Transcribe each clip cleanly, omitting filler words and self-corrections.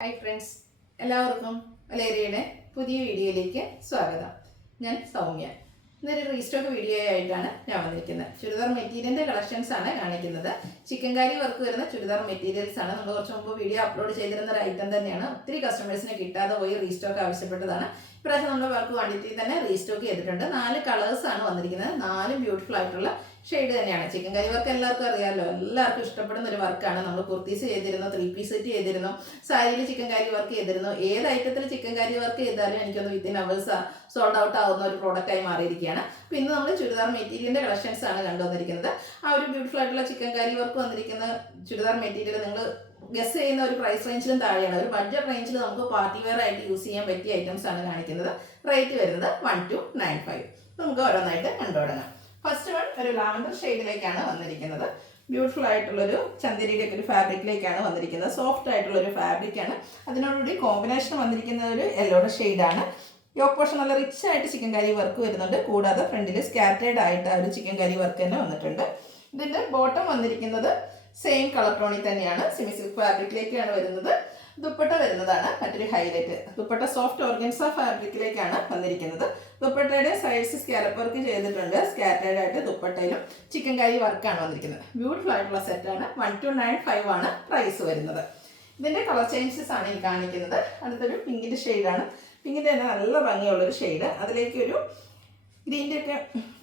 Hi friends, എല്ലാവർക്കും മലേറിയയുടെ പുതിയ വീഡിയോയിലേക്ക് സ്വാഗതം. ഞാൻ സൗമ്യ. ഇന്നൊരു റീസ്റ്റോക്ക് വീഡിയോ ആയിട്ടാണ് ഞാൻ വന്നിരിക്കുന്നത്. ചുരിദാർ മെറ്റീരിയലിൻ്റെ കളക്ഷൻസ് ആണ് കാണിക്കുന്നത്. ചിക്കൻ കാരി വർക്ക് വരുന്ന ചുരിദാർ മെറ്റീരിയൽസ് ആണ്. നമ്മൾ കുറച്ച് മുമ്പ് വീഡിയോ അപ്ലോഡ് ചെയ്തിരുന്ന ഒരു ഐറ്റം തന്നെയാണ്. ഒത്തിരി കസ്റ്റമേഴ്സിന് കിട്ടാതെ പോയി റീസ്റ്റോക്ക് ആവശ്യപ്പെട്ടതാണ്. ഇപ്രാവശ്യം നമ്മൾ വർക്ക് ക്വാണ്ടിറ്റി തന്നെ റീസ്റ്റോക്ക് ചെയ്തിട്ടുണ്ട്. 4 കളേഴ്സാണ് വന്നിരിക്കുന്നത്. 4 ബ്യൂട്ടിഫുൾ ആയിട്ടുള്ള ഷെയ്ഡ് തന്നെയാണ്. ചിക്കൻ കറി വർക്ക് എല്ലാവർക്കും അറിയാമല്ലോ, എല്ലാവർക്കും ഇഷ്ടപ്പെടുന്ന ഒരു വർക്കാണ്. നമ്മൾ കുർത്തീസ് ചെയ്തിരുന്നു, 3 പീസ് സെറ്റ് ചെയ്തിരുന്നു, സാരിയിൽ ചിക്കൻ കറി വർക്ക് ചെയ്തിരുന്നു. ഏത് ഐറ്റത്തിൽ ചിക്കൻ കറി വർക്ക് ചെയ്താലും എനിക്കൊന്ന് വിത്തിൻ അവേഴ്സ് സോൾഡ് ഔട്ട് ആവുന്ന ഒരു പ്രോഡക്റ്റായി മാറിയിരിക്കുകയാണ്. അപ്പോൾ ഇന്ന് നമ്മൾ ചുരിദാർ മെറ്റീരിയലിൻ്റെ കളക്ഷൻസ് ആണ് കണ്ടുവന്നിരിക്കുന്നത്. ആ ഒരു ബ്യൂട്ടിഫുൾ ആയിട്ടുള്ള ചിക്കൻ കറി വർക്ക് വന്നിരിക്കുന്ന ചുരിദാർ മെറ്റീരിയൽ നിങ്ങൾ ഗസ് ചെയ്യുന്ന ഒരു പ്രൈസ് റേഞ്ചിലും താഴെയാണ്. ഒരു ബഡ്ജറ്റ് റേഞ്ചിൽ നമുക്ക് പാർട്ടി വെയർ ആയിട്ട് യൂസ് ചെയ്യാൻ പറ്റിയ ഐറ്റംസ് ആണ് കാണിക്കുന്നത്. റേറ്റ് വരുന്നത് 1295. നമുക്ക് ഓരോന്നായിട്ട് കണ്ടുതുടങ്ങാം. ഫസ്റ്റ് വൺ ഒരു ലാവൻഡർ ഷെയ്ഡിലേക്കാണ് വന്നിരിക്കുന്നത്. ബ്യൂട്ടിഫുൾ ആയിട്ടുള്ളൊരു ചന്ദേരിയുടെ ഒക്കെ ഒരു ഫാബ്രിക്കിലേക്കാണ് വന്നിരിക്കുന്നത്. സോഫ്റ്റ് ആയിട്ടുള്ളൊരു ഫാബ്രിക്കാണ്. അതിനോടുകൂടി കോമ്പിനേഷൻ വന്നിരിക്കുന്ന ഒരു യെല്ലോയുടെ ഷെയ്ഡാണ്. യോക്ക് പോർഷൻ നല്ല റിച്ച് ആയിട്ട് ചിക്കൻ കറി വർക്ക് വരുന്നുണ്ട്. കൂടാതെ ഫ്രണ്ടിൽ സ്കാറ്റേഡ് ആയിട്ട് ഒരു ചിക്കൻ കറി വർക്ക് തന്നെ വന്നിട്ടുണ്ട്. ഇതിൻ്റെ ബോട്ടം വന്നിരിക്കുന്നത് സെയിം കളർ ടോണിൽ തന്നെയാണ്. സെമി സിൽക്ക് ഫാബ്രിക്കിലേക്കാണ് വരുന്നത്. ദുപ്പട്ട വരുന്നതാണ് മറ്റൊരു ഹൈലൈറ്റ്. ദുപ്പട്ട സോഫ്റ്റ് ഓർഗൻസ ഫാബ്രിക്കിലേക്കാണ് വന്നിരിക്കുന്നത്. ദുപ്പട്ടയുടെ സൈഡ്സ് സ്കാലപ്പ് വർക്ക് ചെയ്തിട്ടുണ്ട്. സ്കാറ്റേഡ് ആയിട്ട് ദുപ്പട്ടയിലും ചിക്കൻ കറി വർക്കാണ് വന്നിരിക്കുന്നത്. ബ്യൂട്ടിഫുൾ ആയിട്ടുള്ള സെറ്റാണ്. 1295 ആണ് പ്രൈസ് വരുന്നത്. ഇതിൻ്റെ കളർ ചേഞ്ചസ് ആണ് ഈ കാണിക്കുന്നത്. അടുത്തൊരു പിങ്കിൻ്റെ ഷെയ്ഡാണ്. പിങ്കിൻ്റെ തന്നെ നല്ല ഭംഗിയുള്ളൊരു ഷെയ്ഡ്. അതിലേക്ക് ഒരു ഗ്രീൻ്റെ ഒക്കെ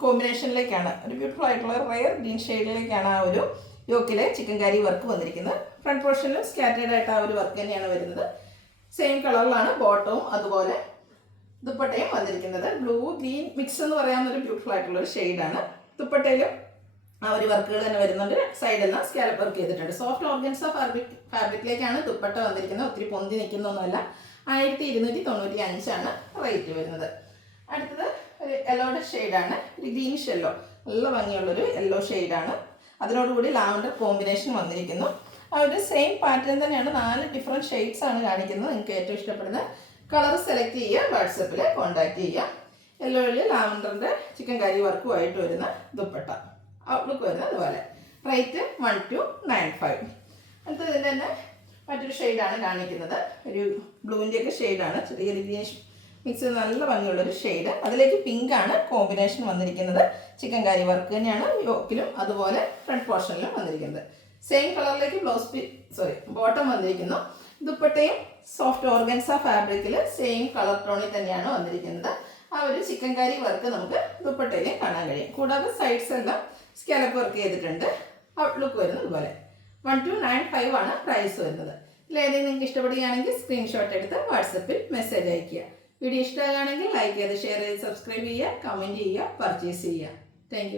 കോമ്പിനേഷനിലേക്കാണ്, ഒരു ബ്യൂട്ടിഫുൾ ആയിട്ടുള്ള റെയർ ഗ്രീൻ ഷെയ്ഡിലേക്കാണ് ആ ഒരു യോക്കിലെ ചിക്കൻ കറി വർക്ക് വന്നിരിക്കുന്നത്. ഫ്രണ്ട് പോർഷനിലും സ്കാറ്റേഡ് ആയിട്ട് ആ ഒരു വർക്ക് തന്നെയാണ് വരുന്നത്. സെയിം കളറിലാണ് ബോട്ടവും അതുപോലെ ദുപ്പട്ടയും വന്നിരിക്കുന്നത്. ബ്ലൂ ഗ്രീൻ മിക്സ് എന്ന് പറയാവുന്ന ഒരു ബ്യൂട്ടിഫുൾ ആയിട്ടുള്ളൊരു ഷെയ്ഡാണ്. ദുപ്പട്ടയിലും ആ ഒരു വർക്കുകൾ തന്നെ വരുന്നുണ്ട്. സൈഡെല്ലാം സ്കാലപ്പ് വർക്ക് ചെയ്തിട്ടുണ്ട്. സോഫ്റ്റ് ഓർഗൻസ ഫാബ്രിക്കിലേക്കാണ് ദുപ്പട്ട വന്നിരിക്കുന്നത്. ഒത്തിരി പൊന്തി നിൽക്കുന്നൊന്നുമല്ല. 1295 ആണ് റേറ്റ് വരുന്നത്. അടുത്തത് ഒരു യെല്ലോയുടെ ഷെയ്ഡാണ്. ഒരു ഗ്രീനിഷ് യെല്ലോ, നല്ല ഭംഗിയുള്ളൊരു യെല്ലോ ഷെയ്ഡാണ്. അതിനോടുകൂടി ലാവൻഡർ കോമ്പിനേഷൻ വന്നിരിക്കുന്നു. ആ ഒരു സെയിം പാറ്റേൺ തന്നെയാണ്. 4 ഡിഫറെൻറ്റ് ഷെയ്ഡ്സ് ആണ് കാണിക്കുന്നത്. നിങ്ങൾക്ക് ഏറ്റവും ഇഷ്ടപ്പെടുന്ന കളർ സെലക്ട് ചെയ്യുക, വാട്സപ്പിൽ കോൺടാക്ട് ചെയ്യുക. യെല്ലോയിൽ ലാവൻഡറിൻ്റെ ചിക്കൻ കറി വർക്കുമായിട്ട് വരുന്ന ദുപ്പട്ട ഔട്ട്ലുക്ക് വരുന്നത് അതുപോലെ. റേറ്റ് 1295. അടുത്തത് ഇതിൻ്റെ തന്നെ മറ്റൊരു ഷെയ്ഡാണ് കാണിക്കുന്നത്. ഒരു ബ്ലൂവിൻ്റെ ഒക്കെ ഷെയ്ഡാണ്. ചെറിയൊരു ഗ്രീനിഷ് മിക്സ്, നല്ല ഭംഗിയുള്ളൊരു ഷെയ്ഡ്. അതിലേക്ക് പിങ്കാണ് കോമ്പിനേഷൻ വന്നിരിക്കുന്നത്. ചിക്കൻ കറി വർക്ക് തന്നെയാണ് യോക്കിലും അതുപോലെ ഫ്രണ്ട് പോർഷനിലും വന്നിരിക്കുന്നത്. സെയിം കളറിലേക്ക് ബോട്ടം വന്നിരിക്കുന്നു. ദുപ്പട്ടയും സോഫ്റ്റ് ഓർഗൻസ ഫാബ്രിക്കിൽ സെയിം കളർ ടോണിൽ തന്നെയാണ് വന്നിരിക്കുന്നത്. ആ ഒരു ചിക്കൻ കറി വർക്ക് നമുക്ക് ദുപ്പട്ടയിൽ കാണാൻ കഴിയും. കൂടാതെ സൈഡ്സ് എല്ലാം സ്കാലപ്പ് വർക്ക് ചെയ്തിട്ടുണ്ട്. ഔട്ട്ലുക്ക് വരുന്നത് പോലെ. 1295 ആണ് പ്രൈസ് വരുന്നത്. ഇതിലേതെങ്കിലും നിങ്ങൾക്ക് ഇഷ്ടപ്പെടുകയാണെങ്കിൽ സ്ക്രീൻഷോട്ട് എടുത്ത് വാട്സപ്പിൽ മെസ്സേജ് അയയ്ക്കുക. വീഡിയോ ഇഷ്ടമാകുകയാണെങ്കിൽ ലൈക്ക് ചെയ്ത് ഷെയർ ചെയ്ത് സബ്സ്ക്രൈബ് ചെയ്യുക, കമൻറ്റ് ചെയ്യുക, പർച്ചേസ് ചെയ്യുക. താങ്ക്